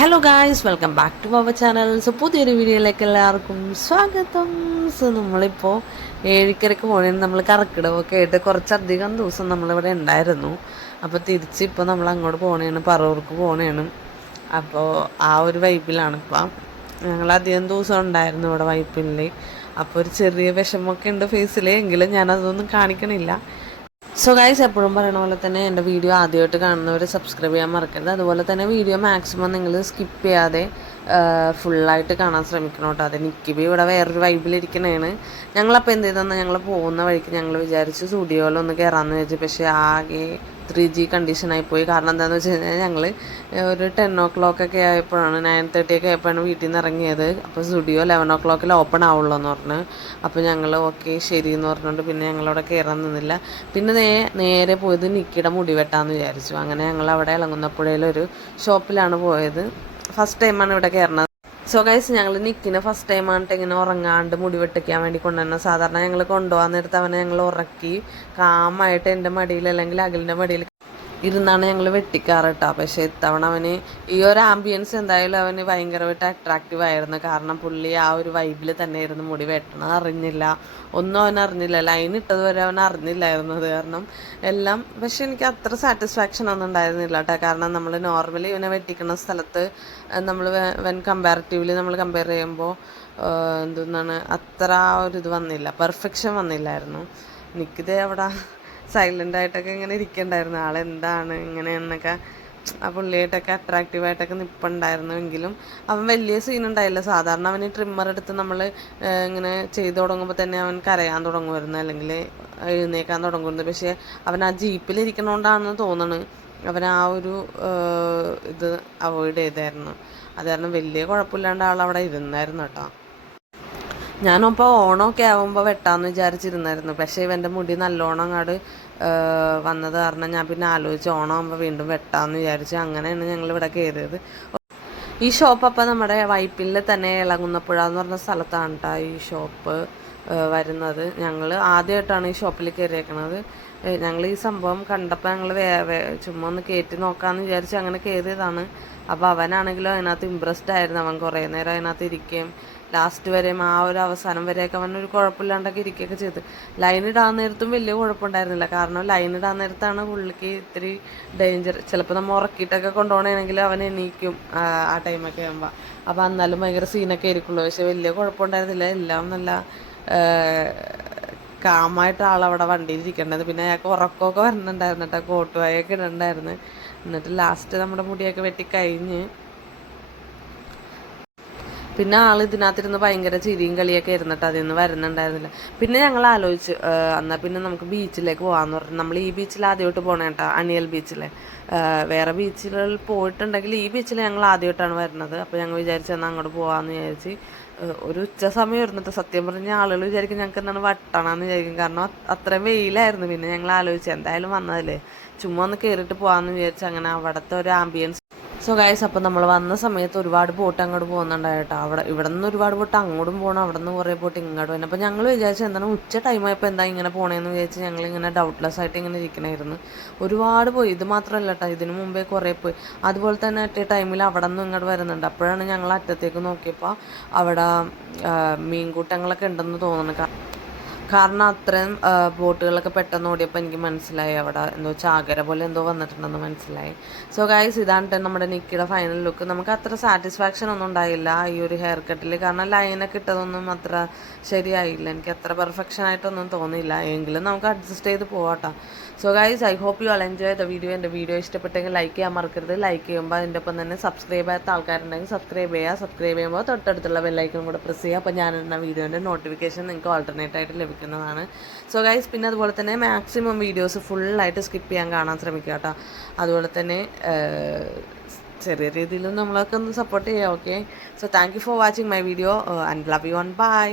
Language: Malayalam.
Hello guys welcome back to our channel so പുതിയൊരു വീഡിയോയിലേക്ക് എല്ലാവർക്കും സ്വാഗതം. സോ നമ്മളിപ്പോൾ ഏഴിക്കരക്ക് പോണേ നമ്മൾ കറക്കിടവൊക്കെ ആയിട്ട് കുറച്ചധികം ദിവസം നമ്മളിവിടെ ഉണ്ടായിരുന്നു. അപ്പോൾ തിരിച്ച് ഇപ്പോൾ നമ്മൾ അങ്ങോട്ട് പോകണേണ് പറവൂർക്ക് പോകണേണ് അപ്പോൾ ആ ഒരു വൈബിലാണ് ഇപ്പം. ഞങ്ങൾ അധികം ദിവസം ഉണ്ടായിരുന്നു ഇവിടെ വൈപ്പിൽ അപ്പോൾ ഒരു ചെറിയ വിഷമമൊക്കെ ഉണ്ട് ഫേസിൽ എങ്കിലും ഞാനതൊന്നും കാണിക്കണില്ല. സോ ഗൈസ് എപ്പോഴും പറയണ പോലെ തന്നെ എന്റെ വീഡിയോ ആദ്യമായിട്ട് കാണുന്നവർ സബ്സ്ക്രൈബ് ചെയ്യാൻ മറക്കരുത്. അതുപോലെ തന്നെ വീഡിയോ മാക്സിമം നിങ്ങൾ സ്കിപ്പ് ചെയ്യാതെ ഫുള്ളായിട്ട് കാണാൻ ശ്രമിക്കണം കേട്ടോ. അത് നിക്കിബി ഇവിടെ വേറൊരു വൈബിലിരിക്കണേണ് ഞങ്ങളപ്പോൾ എന്ത് ചെയ്തെന്നാൽ ഞങ്ങൾ പോകുന്ന വഴിക്ക് ഞങ്ങൾ വിചാരിച്ചു സ്റ്റുഡിയോയിലൊന്ന് കയറാമെന്ന് വിചാരിച്ചു. പക്ഷേ ആകെ ത്രീ ജി കണ്ടീഷനായി പോയി. കാരണം എന്താണെന്ന് വെച്ച് കഴിഞ്ഞാൽ ഞങ്ങൾ ഒരു ടെൻ ഓ ക്ലോക്ക് ഒക്കെ ആയപ്പോഴാണ് നയൻ തേർട്ടി ഒക്കെ ആയപ്പോഴാണ് വീട്ടിൽ നിന്ന് ഇറങ്ങിയത്. അപ്പോൾ സ്റ്റുഡിയോ ലെവൻ ഓ ക്ലോക്കിൽ ഓപ്പൺ ആവുള്ളൂ എന്ന് പറഞ്ഞു. അപ്പോൾ ഞങ്ങൾ ഓക്കെ ശരി എന്ന് പറഞ്ഞുകൊണ്ട് പിന്നെ ഞങ്ങളവിടെ കയറാൻ നിന്നില്ല. പിന്നെ നേ നേരെ പോയത് നിക്കിയുടെ മുടി വെട്ടാമെന്ന് വിചാരിച്ചു. അങ്ങനെ ഞങ്ങൾ അവിടെ ഇളങ്ങുന്നപ്പുഴയിലൊരു ഷോപ്പിലാണ് പോയത്. ഫസ്റ്റ് ടൈമാണ് ഇവിടെ കയറുന്നത് സോ ഗൈസ് ഞങ്ങൾ നിക്കിനെ ഫസ്റ്റ് ടൈം ആണിട്ട് ഇങ്ങനെ ഉറങ്ങാണ്ട് മുടി വെട്ടിക്കാൻ വേണ്ടി കൊണ്ടുവരണം സാധാരണ ഞങ്ങൾ കൊണ്ടുപോകാൻ നേരത്ത് അവനെ ഞങ്ങൾ ഉറക്കി കാമായിട്ട് എന്റെ മടിയിൽ അല്ലെങ്കിൽ അകലിന്റെ മടിയിൽ ഇരുന്നാണ് ഞങ്ങൾ വെട്ടിക്കാറ് കേട്ടോ പക്ഷേ ഇത്തവണ അവന് ഈ ഒരു ആംബിയൻസ് എന്തായാലും അവന് ഭയങ്കരമായിട്ട് അട്രാക്റ്റീവ് ആയിരുന്നു. കാരണം പുള്ളി ആ ഒരു വൈബിൽ തന്നെ തന്നെയായിരുന്നു മുടി വെട്ടണം അറിഞ്ഞില്ല. ഒന്നും അവൻ അറിഞ്ഞില്ല. ലൈൻ ഇട്ടത് വരെ അവൻ അറിഞ്ഞില്ലായിരുന്നു അത് കാരണം എല്ലാം പക്ഷെ എനിക്ക് അത്ര സാറ്റിസ്ഫാക്ഷൻ ഒന്നും ഉണ്ടായിരുന്നില്ല കേട്ടോ. കാരണം നമ്മൾ നോർമലി ഇവനെ വെട്ടിക്കുന്ന സ്ഥലത്ത് നമ്മൾ വെൻ കമ്പാരിറ്റീവ്ലി നമ്മൾ കമ്പയർ ചെയ്യുമ്പോൾ എന്തെന്നാണ് അത്ര ഒരു ഇത് വന്നില്ല. പെർഫെക്ഷൻ വന്നില്ലായിരുന്നു. എനിക്കിത് അവിടെ സൈലന്റ് ആയിട്ടൊക്കെ ഇങ്ങനെ ഇരിക്കണ്ടായിരുന്നു. ആളെന്താണ് ഇങ്ങനെ? എന്നൊക്കെ. ആ പുള്ളിയായിട്ടൊക്കെ അട്രാക്റ്റീവായിട്ടൊക്കെ നിൽപ്പുണ്ടായിരുന്നുവെങ്കിലും അവൻ വലിയ സീൻ ഉണ്ടായില്ല. സാധാരണ അവന് ട്രിമ്മർ എടുത്ത് നമ്മൾ ഇങ്ങനെ ചെയ്തു തുടങ്ങുമ്പോൾ തന്നെ അവൻ കരയാൻ തുടങ്ങുമായിരുന്നു. അല്ലെങ്കിൽ എഴുന്നേക്കാൻ തുടങ്ങുന്നത് പക്ഷേ അവൻ ആ ജീപ്പിലിരിക്കണോണ്ടാണെന്ന് തോന്നണ്. അവൻ ആ ഒരു ഇത് അവോയ്ഡ് ചെയ്തായിരുന്നു. അത് കാരണം വലിയ കുഴപ്പമില്ലാണ്ട് ആൾ അവിടെ ഇരുന്നായിരുന്നു കേട്ടോ. ഞാനപ്പോൾ ഓണമൊക്കെ ആകുമ്പോൾ വെട്ടാമെന്ന് വിചാരിച്ചിരുന്നായിരുന്നു. പക്ഷേ ഇവന്റെ മുടി നല്ലോണം അങ്ങോട്ട് വന്നത് കാരണം ഞാൻ പിന്നെ ആലോചിച്ച് ഓണം ആകുമ്പോൾ വീണ്ടും വെട്ടാമെന്ന് വിചാരിച്ചു അങ്ങനെയാണ് ഞങ്ങൾ ഇവിടെ കയറിയത് ഈ ഷോപ്പ് അപ്പോൾ നമ്മുടെ വൈപ്പിലെ തന്നെ ഇളകുന്നപ്പുഴ എന്ന് പറഞ്ഞ സ്ഥലത്താണ് കേട്ടോ ഈ ഷോപ്പ്. വരുന്നത്. ഞങ്ങൾ ആദ്യമായിട്ടാണ് ഈ ഷോപ്പിൽ കയറിയേക്കണത്. ഞങ്ങൾ ഈ സംഭവം കണ്ടപ്പോൾ ഞങ്ങൾ വേ ചുമ്മാ ഒന്ന് കയറ്റി നോക്കാമെന്ന് വിചാരിച്ച് അങ്ങനെ കയറിയതാണ്. അപ്പോൾ അവനാണെങ്കിലും അതിനകത്ത് ഇമ്പ്രസ്ഡ് ആയിരുന്നു അവൻ കുറേ നേരം അതിനകത്ത് ഇരിക്കുകയും ലാസ്റ്റ് വരെയും ആ ഒരു അവസാനം വരെയൊക്കെ അവൻ ഒരു കുഴപ്പമില്ലാണ്ടൊക്കെ ഇരിക്കുകയൊക്കെ ചെയ്ത്. ലൈൻ ഇടാൻ നേരത്തും വലിയ കുഴപ്പമുണ്ടായിരുന്നില്ല. കാരണം ലൈൻ ഇടാൻ നേരത്താണ് പുള്ളിക്ക് ഇത്തിരി ഡേഞ്ചർ ചിലപ്പോൾ നമ്മൾ ഉറക്കിയിട്ടൊക്കെ കൊണ്ടുപോകണമെങ്കിൽ അവൻ എണീക്കും ആ ടൈമൊക്കെ ആകുമ്പോൾ അപ്പോൾ എന്നാലും ഭയങ്കര സീനൊക്കെ ആയിരിക്കുള്ളൂ. പക്ഷേ വലിയ കുഴപ്പമുണ്ടായിരുന്നില്ല. എല്ലാം നല്ല കാമായിട്ട് ആളവിടെ വണ്ടിയിൽ ഇരിക്കേണ്ടത് പിന്നെ അയാൾക്ക് ഉറക്കമൊക്കെ വരുന്നുണ്ടായിരുന്നു കേട്ടോ കോട്ടുവായൊക്കെ ഇടണ്ടായിരുന്നു എന്നിട്ട് ലാസ്റ്റ് നമ്മുടെ മുടിയൊക്കെ വെട്ടി കഴിഞ്ഞ് പിന്നെ ആൾ ഇതിനകത്തിരുന്ന് ഭയങ്കര ചിരിയും കളിയൊക്കെ ഇരുന്നിട്ട് അതിൽ നിന്ന് വരുന്നുണ്ടായിരുന്നില്ല പിന്നെ ഞങ്ങൾ ആലോചിച്ച് എന്നാൽ പിന്നെ നമുക്ക് ബീച്ചിലേക്ക് പോകാമെന്ന് പറഞ്ഞു. നമ്മൾ ഈ ബീച്ചിൽ ആദ്യമായിട്ട് പോകണം കേട്ടോ അണിയൽ ബീച്ചിൽ വേറെ ബീച്ചുകളിൽ പോയിട്ടുണ്ടെങ്കിൽ ഈ ബീച്ചിൽ ഞങ്ങൾ ആദ്യമായിട്ടാണ് വരുന്നത് അപ്പോൾ ഞങ്ങൾ വിചാരിച്ചു എന്നാൽ അങ്ങോട്ട് പോകാമെന്ന് വിചാരിച്ച് ഒരു ഉച്ച സമയം ഇരുന്നിട്ട് സത്യം പറഞ്ഞ ആളുകൾ വിചാരിക്കും ഞങ്ങൾക്ക് എന്താണ് വട്ടണമെന്ന് വിചാരിക്കും. കാരണം അത്രയും വെയിലായിരുന്നു. പിന്നെ ഞങ്ങൾ ആലോചിച്ചു എന്തായാലും വന്നതല്ലേ? ചുമ്മാ ഒന്ന് കയറിയിട്ട് പോകാമെന്ന് വിചാരിച്ചു അങ്ങനെ അവിടുത്തെ ഒരു ആംബിയൻസ് സോ ഗൈസ് അപ്പോൾ നമ്മൾ വന്ന സമയത്ത് ഒരുപാട് ബോട്ട് അങ്ങോട്ട് പോകുന്നുണ്ടായിട്ടോ അവിടെ ഇവിടെ നിന്ന് ഒരുപാട് ബോട്ട് അങ്ങോട്ടും പോകണം അവിടെ നിന്ന് കുറേ ബോട്ട് ഇങ്ങോട്ട് വരണം. അപ്പോൾ ഞങ്ങൾ വിചാരിച്ചു എന്താണ് ഉച്ച ടൈമായപ്പോൾ എന്താ ഇങ്ങനെ പോകണമെന്ന് വിചാരിച്ച് ഞങ്ങൾ ഇങ്ങനെ ഡൗട്ട്ലെസ് ആയിട്ട് ഇങ്ങനെ ഇരിക്കണമായിരുന്നു ഒരുപാട് പോയി. ഇത് മാത്രമല്ല കേട്ടോ ഇതിന് മുമ്പേ കുറേ പോയി. അതുപോലെ തന്നെ അറ്റേ ടൈമിൽ അവിടെ നിന്ന് ഇങ്ങോട്ട് വരുന്നുണ്ട്. അപ്പോഴാണ് ഞങ്ങൾ അറ്റത്തേക്ക് നോക്കിയപ്പോൾ അവിടെ മീൻകൂട്ടങ്ങളൊക്കെ ഉണ്ടെന്ന് തോന്നുന്നു. കാരണം അത്രയും ബോട്ടുകളൊക്കെ പെട്ടെന്ന് ഓടിയപ്പോൾ എനിക്ക് മനസ്സിലായി അവിടെ എന്തോ ചാകര പോലെ എന്തോ വന്നിട്ടുണ്ടെന്ന് മനസ്സിലായി. സോ ഗായ്സ് ഇതാണ് നമ്മുടെ നിക്കിയുടെ ഫൈനൽ ലുക്ക് നമുക്ക് അത്ര സാറ്റിസ്ഫാക്ഷൻ ഒന്നും ഉണ്ടായില്ല ഈ ഒരു ഹെയർ കട്ടിൽ കാരണം ലൈനൊക്കെ ഇട്ടതൊന്നും അത്ര ശരിയായില്ല. എനിക്ക് അത്ര പെർഫെക്ഷൻ ആയിട്ടൊന്നും തോന്നിയില്ല. എങ്കിലും നമുക്ക് അഡ്ജസ്റ്റ് ചെയ്ത് പോവാട്ടോ so guys I hope you all enjoy the video എന്റെ വീഡിയോ ഇഷ്ടപ്പെട്ടെങ്കിൽ ലൈക്ക് ചെയ്യാൻ മറക്കരുത്. ലൈക്ക് ചെയ്യുമ്പോൾ അതിന്റെ ഒപ്പം തന്നെ സബ്സ്ക്രൈബ് ചെയ്യാത്ത ആൾക്കാരുണ്ടെങ്കിൽ സബ്സ്ക്രൈബ് ചെയ്യുക. സബ്സ്ക്രൈബ് ചെയ്യുമ്പോൾ തൊട്ടടുത്തുള്ള ബെല്ലൈക്കും കൂടെ പ്രസ് ചെയ്യുക. അപ്പോൾ ഞാൻ എന്ന വീഡിയോന്റെ നോട്ടിഫിക്കേഷൻ നിങ്ങൾക്ക് ആൾട്ടർനേറ്റ് ആയിട്ട് ലഭിക്കുന്നതാണ് സോ ഗൈസ് പിന്നെ അതുപോലെ തന്നെ മാക്സിമം വീഡിയോസ് ഫുള്ളായിട്ട് സ്കിപ്പ് ചെയ്യാൻ കാണാൻ ശ്രമിക്കുക കേട്ടോ. അതുപോലെ തന്നെ ചെറിയ രീതിയിലും നമ്മളൊക്കെ ഒന്ന് സപ്പോർട്ട് ചെയ്യാം okay so thank you for watching my video and love you one bye